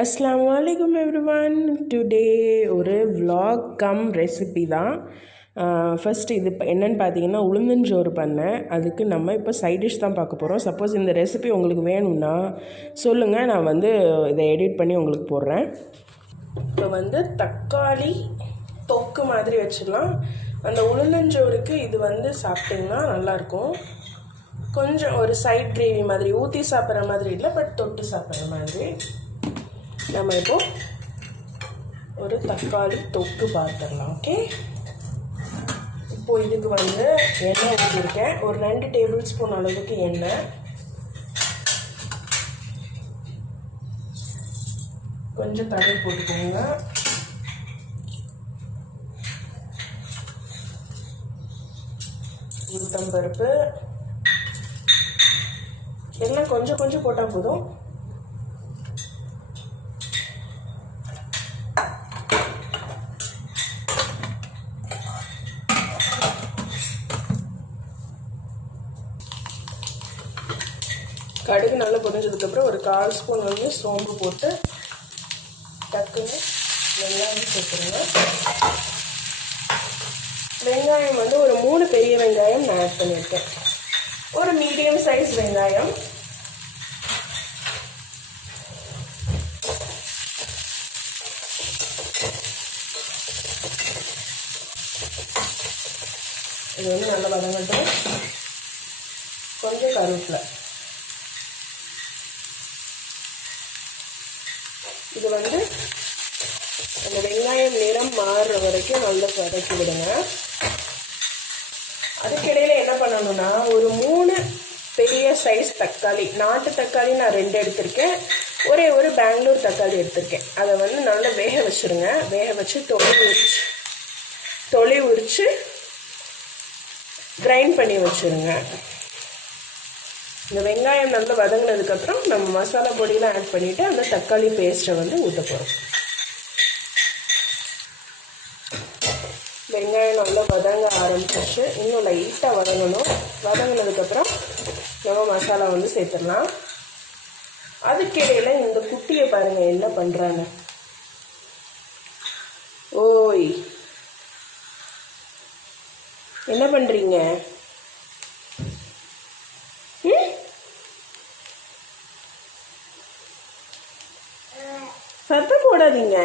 Assalamu alaikum everyone. Today ஒரு vlog come recipe தான். First இது என்னென்னு பார்த்தீங்கன்னா உளுந்தஞ்சோறு பண்ணேன். அதுக்கு நம்ம இப்போ சைட் டிஷ் தான் பார்க்க போகிறோம். சப்போஸ் இந்த ரெசிபி உங்களுக்கு வேணும்னா சொல்லுங்கள், நான் வந்து இதை எடிட் பண்ணி உங்களுக்கு போடுறேன். இப்போ வந்து தக்காளி தொக்கு மாதிரி வச்சிடலாம். அந்த உளுந்தஞ்சோறுக்கு இது வந்து சாப்பிட்டிங்கன்னா நல்லாயிருக்கும். கொஞ்சம் ஒரு சைட் கிரேவி மாதிரி, ஊற்றி சாப்பிட்ற மாதிரி இல்லை, பட் தொட்டு சாப்பிட்ற மாதிரி. நம்ம இப்போ ஒரு தக்காளி தொக்கு பார்த்துடலாம். ஓகே, இப்போது இதுக்கு வந்து எண்ணெய் ஊற்றிருக்கேன். ஒரு 2 டேபிள் ஸ்பூன் அளவுக்கு எண்ணெய். கொஞ்சம் தடவை போட்டுக்கோங்க. உளுத்தம்பருப்பு எல்லாம் கொஞ்சம் கொஞ்சம் போட்டால் போதும். கடுகு நல்லா பொரிஞ்சதுக்கப்புறம் ஒரு 1/4 ஸ்பூன் வந்து சோம்பு போட்டு டக்குன்னு வெங்காயம் சேர்த்துருங்க. வெங்காயம் வந்து ஒரு 3 பெரிய வெங்காயம் நான் ஆட் பண்ணியிருக்கேன். ஒரு மீடியம் சைஸ் வெங்காயம். இது வந்து நல்லா வதங்கட்டும். கொஞ்சம் கருவேப்பிலை. இது வந்து அந்த வெங்காயம் நிறம் மாறுற வரைக்கும் நல்லா வதக்கி விடுங்க. அதுக்கிடையில் என்ன பண்ணணும்னா ஒரு 3 பெரிய சைஸ் தக்காளி, நாட்டு தக்காளி நான் 2 எடுத்திருக்கேன். ஒரே ஒரு பெங்களூர் தக்காளி எடுத்திருக்கேன். அதை வந்து நல்லா வேக வச்சுருங்க. வேக வச்சு தொளி உரித்து கிரைண்ட் பண்ணி வச்சுருங்க. இந்த வெங்காயம் நல்லா வதங்கினதுக்கப்புறம் நம்ம மசாலா பொடியெலாம் ஆட் பண்ணிவிட்டு அந்த தக்காளி பேஸ்ட்டை வந்து ஊற்ற போகிறோம். வெங்காயம் நல்லா வதங்க ஆரம்பிச்சிச்சு. இன்னும் லைட்டாக வதங்கணும். வதங்கினதுக்கப்புறம் நம்ம மசாலா வந்து சேர்த்துடலாம். அதுக்கிடையில் இந்த குட்டியை பாருங்கள் என்ன பண்ணுறாங்க. ஓய், என்ன பண்ணுறீங்க? சத்தம் போடாதீங்க.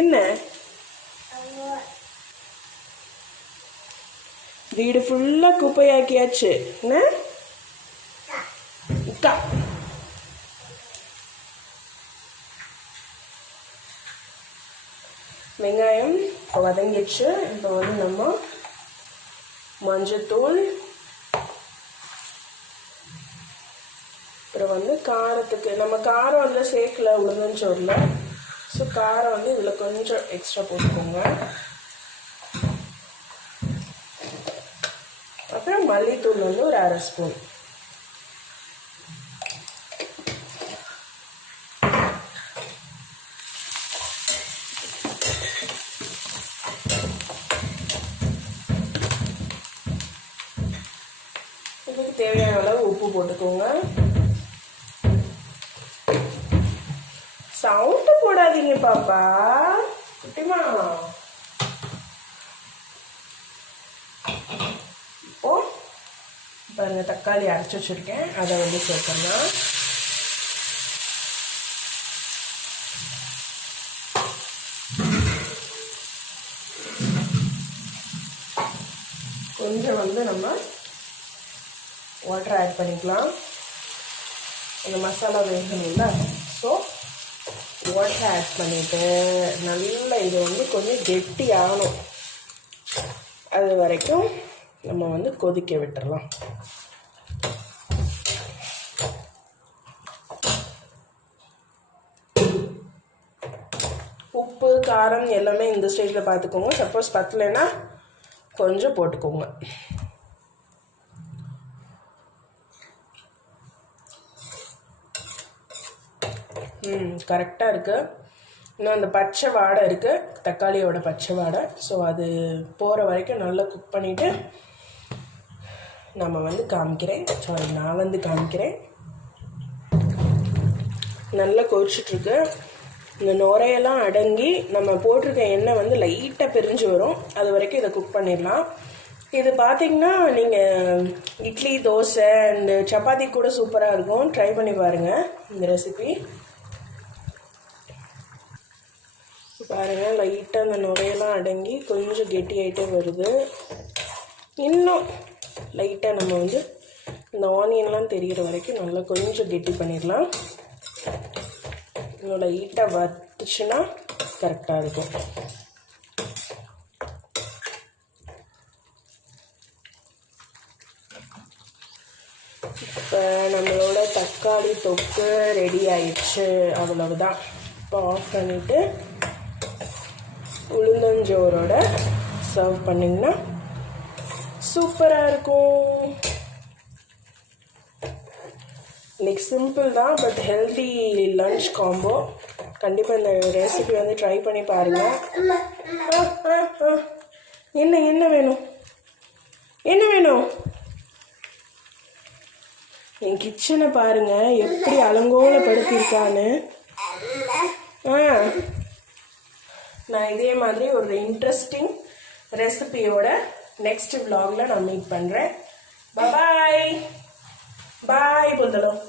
என்ன வீடு ஃபுல்லாக குப்பையாக்கியாச்சு. என்ன வெங்காயம் இப்போ வதங்கிடுச்சு. இப்போ வந்து நம்ம மஞ்சத்தூள், அப்புறம் வந்து காரத்துக்கு நம்ம காரம் அதில் சேர்க்கல உளுந்தஞ்சோறில். ஸோ காரம் வந்து இதில் கொஞ்சம் எக்ஸ்ட்ரா போட்டுக்கோங்க. அப்புறம் மல்லித்தூள் வந்து ஒரு 1/2 ஸ்பூன். இதுக்கு தேவையான அளவு உப்பு போட்டுக்கோங்க. சவுண்டு போடாதீங்க பாப்பா, குட்டிமா. இப்போ பாருங்க, தக்காளி அரைச்சி வச்சுருக்கேன். அதை வந்து சேர்க்கலாம். கொஞ்சம் வந்து நம்ம வாட்டர் ஆட் பண்ணிக்கலாம். இந்த மசாலா வேகணும்ல, ஸோ வாட்டர் ஆட் பண்ணிவிட்டு நல்லா இது வந்து கொஞ்சம் கெட்டி ஆகணும். அது வரைக்கும் நம்ம வந்து கொதிக்க விட்டுடலாம். உப்பு காரம் எல்லாமே இந்த ஸ்டேஜில் பார்த்துக்கோங்க. சப்போஸ் பத்தலைன்னா கொஞ்சம் போட்டுக்கோங்க. கரெக்டாக இருக்குது. இன்னும் அந்த பச்சை வாடை இருக்குது, தக்காளியோட பச்சை வாடை. ஸோ அது போகிற வரைக்கும் நல்லா குக் பண்ணிவிட்டு நம்ம வந்து காமிக்கிறேன். நான் வந்து காமிக்கிறேன். நல்லா கொதிச்சிட்ருக்கு. இந்த நுரையெல்லாம் அடங்கி நம்ம போட்டிருக்க எண்ணெய் வந்து லைட்டாக பிரிஞ்சு வரும். அது வரைக்கும் இதை குக் பண்ணிடலாம். இது பார்த்திங்கன்னா நீங்கள் இட்லி, தோசை அண்ட் சப்பாத்தி கூட சூப்பராக இருக்கும். ட்ரை பண்ணி பாருங்கள் இந்த ரெசிபி. பாருங்கள், லைட்டாக அந்த நுரையெல்லாம் அடங்கி கொஞ்சம் கெட்டியாகிட்டே வருது. இன்னும் லைட்டாக நம்ம வந்து இந்த ஆனியன்லாம் தெரிகிற வரைக்கும் நல்லா கொஞ்சம் கெட்டி பண்ணிடலாம். இன்னும் லைட்டாக வத்துச்சுன்னா கரெக்டாக இருக்கும். இப்போ நம்மளோட தக்காளி தொக்கு ரெடி ஆயிடுச்சு. அவ்வளவுதான். இப்போ ஆஃப் பண்ணிவிட்டு உளுந்தஞ்சோரோட சர்வ் பண்ணிங்கன்னா சூப்பராக இருக்கும். இன்னைக்கு சிம்பிள் தான், பட் ஹெல்தி லன்ச் காம்போ. கண்டிப்பாக இந்த ரெசிபி வந்து ட்ரை பண்ணி பாருங்கள். என்ன வேணும்? என்ன வேணும்? என் கிச்சனை பாருங்கள் எப்படி அலங்கோலப்படுத்தியிருக்கான்னு. நான் இதே மாதிரி ஒரு இன்ட்ரெஸ்டிங் ரெசிபியோட நெக்ஸ்ட் vlogல நான் மீட் பண்ணுறேன். பாய் பாய் பொந்தலும்.